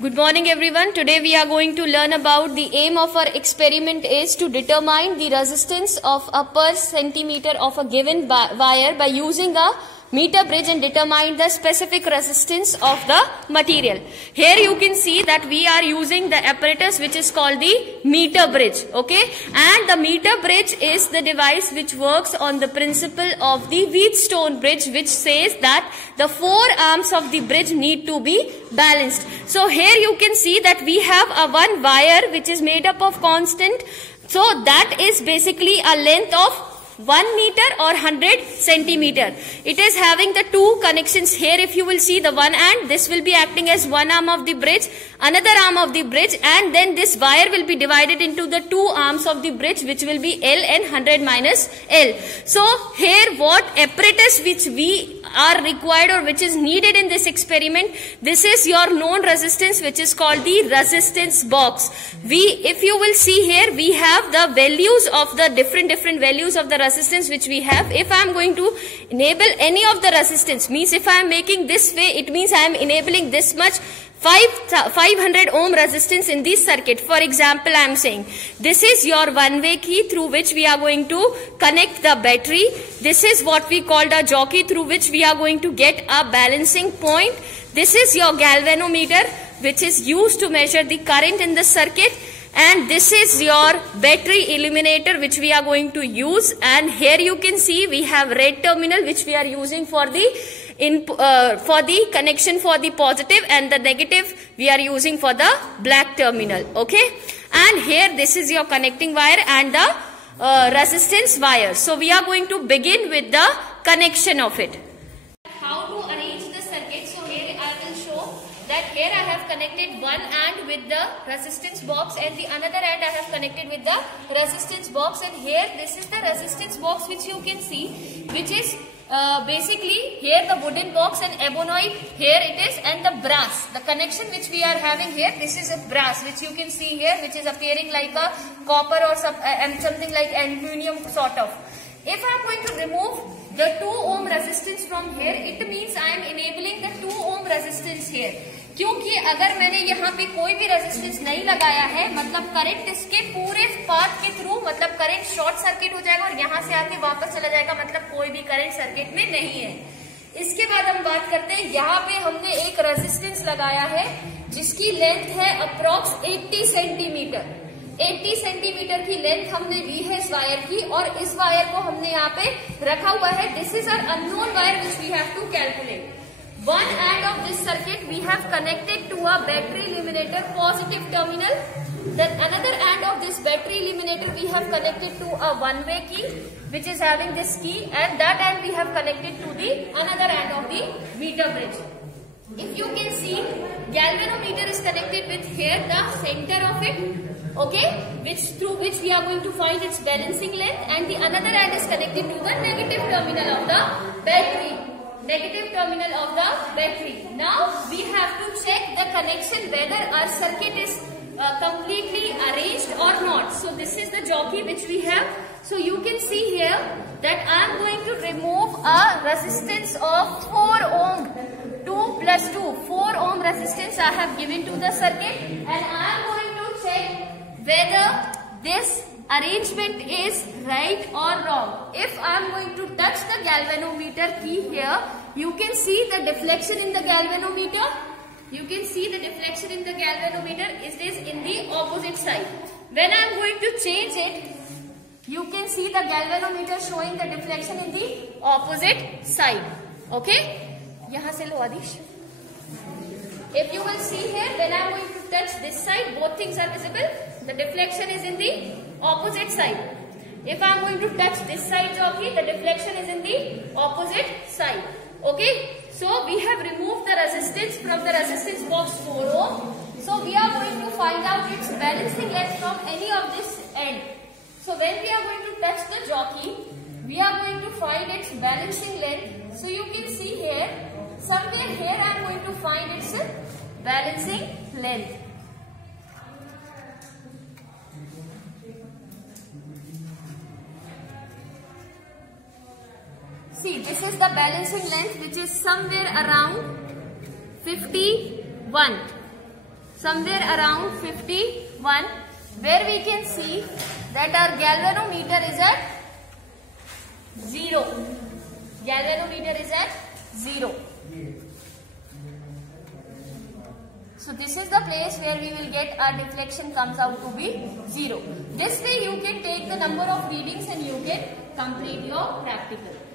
Good morning everyone. Today we are going to learn about the aim of our experiment is to determine the resistance of a per centimeter of a given wire by using a meter bridge and determine the specific resistance of the material. Here you can see that we are using the apparatus which is called the meter bridge. Okay, and the meter bridge is the device which works on the principle of the Wheatstone bridge, which says that the four arms of the bridge need to be balanced. So here you can see that we have a one wire which is made up of constant. So that is basically a length of 1 meter or 100 centimeter. It is having the two connections here. If you will see the one end, this will be acting as one arm of the bridge, another arm of the bridge, and then this wire will be divided into the two arms of the bridge, which will be L and 100 minus L. So here what apparatus which we are required or which is needed in this experiment, this is your known resistance which is called the resistance box. If you will see here, we have the values of the different values of the resistance which we have. If I am going to enable any of the resistance, means if I am making this way, it means I am enabling this much 500 ohm resistance in this circuit. For example, I am saying this is your one-way key through which we are going to connect the battery. This is what we called a jockey through which we are going to get a balancing point. This is your galvanometer which is used to measure the current in the circuit. And this is your battery eliminator which we are going to use. And here you can see we have red terminal which we are using for the connection for the positive, and the negative we are using for the black terminal. Okay, and here this is your connecting wire and the resistance wire. So we are going to begin with the connection of it. How to arrange the circuit? So here I will show that here I have connected one end with the resistance box and the another end I have connected with the resistance box, and here this is the resistance box which you can see, which is basically here the wooden box and ebonite here it is, and the brass, the connection which we are having here, this is a brass which you can see here, which is appearing like a copper or something like aluminium sort of. If I am going to remove the 2 ohm resistance from here, it means I am enabling the 2 ohm resistance here. क्योंकि अगर मैंने यहाँ पे कोई भी resistance नहीं लगाया है, मतलब करंट इसके पूरे पाथ के थ्रू, मतलब करंट शॉर्ट सर्किट हो जाएगा और यहाँ से आके वापस चला जाएगा, मतलब कोई भी करंट सर्किट में नहीं है. इसके बाद हम बात करते हैं, यहाँ पे हमने एक रेजिस्टेंस लगाया है जिसकी लेंथ है अप्रोक्स 80 सेंटीमीटर. 80 सेंटीमीटर की लेंथ हमने ली है इस वायर की, और इस वायर को हमने यहाँ पे रखा हुआ है. This is our unknown wire which we have to calculate. One end of this circuit we have connected to a battery eliminator positive terminal. Then another end of this battery eliminator we have connected to a one-way key which is having this key, and that end we have connected to the another end of the meter bridge. If you can see, galvanometer is connected with here the center of it. Okay, through which we are going to find its balancing length, and the another end is connected to the negative terminal of the battery. Negative terminal of the battery. Now we have to check the connection whether our circuit is completely arranged or not. So this is the jockey which we have. So you can see here that I am going to remove a resistance of 4 ohm. 2 plus 2, 4 ohm resistance I have given to the circuit, and I am going to check whether this arrangement is right or wrong. If I am going to touch the galvanometer key here, you can see the deflection in the galvanometer. You can see the deflection in the galvanometer. It is in the opposite side. When I am going to change it, you can see the galvanometer showing the deflection in the opposite side. Okay? Yahan se lo Adish. If you will see here, when I am going to touch this side, both things are visible. The deflection is in the opposite side. If I am going to touch this side jockey, the deflection is in the opposite side. Okay, so we have removed the resistance from the resistance box 4 ohm. So we are going to find out its balancing length from any of this end. So when we are going to touch the jockey, we are going to find its balancing length. So you can see here, somewhere here I am going to find its balancing length. See, this is the balancing length which is somewhere around 51. somewhere around 51, where we can see that our galvanometer is at 0. Galvanometer is at 0. So this is the place where we will get our deflection comes out to be 0. This way you can take the number of readings and you can complete your practical.